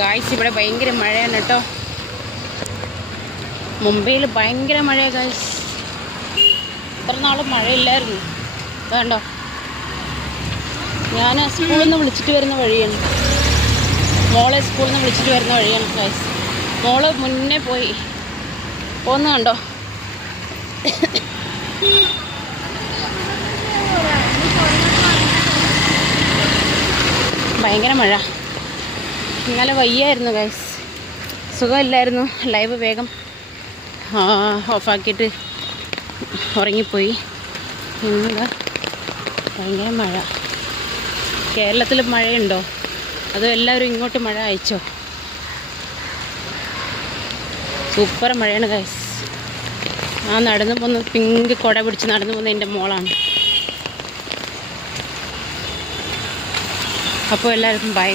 Guys ഇവിടെ ഭയങ്കര മഴയാണ് കേട്ടോ. മുംബൈയിൽ ഭയങ്കര മഴയാണ് ഗായ്സ്. ഇത്ര നാളും മഴയില്ലായിരുന്നു. വേണ്ടോ, ഞാൻ സ്കൂളിൽ നിന്ന് വിളിച്ചിട്ട് വരുന്ന വഴിയാണ്. മോളെ സ്കൂളിൽ നിന്ന് വിളിച്ചിട്ട് വരുന്ന വഴിയാണ് ഗായ്സ്. മോള് മുന്നേ പോയി പോന്ന് കണ്ടോ. ഭയങ്കര മഴ. ഇന്നലെ വയ്യായിരുന്നു ഗൈസ്, സുഖമില്ലായിരുന്നു. ലൈവ് വേഗം ഓഫാക്കിയിട്ട് ഉറങ്ങിപ്പോയി. ഇന്ന് ഭയങ്കര മഴ. കേരളത്തിൽ മഴയുണ്ടോ അതോ എല്ലാവരും ഇങ്ങോട്ട് മഴ അയച്ചോ? സൂപ്പർ മഴയാണ് ഗൈസ്. നടന്നു പോന്ന് പിങ്ക് കുട പിടിച്ച് നടന്നു പോകുന്ന എൻ്റെ മോളാണ്. അപ്പോൾ എല്ലാവർക്കും ബൈ.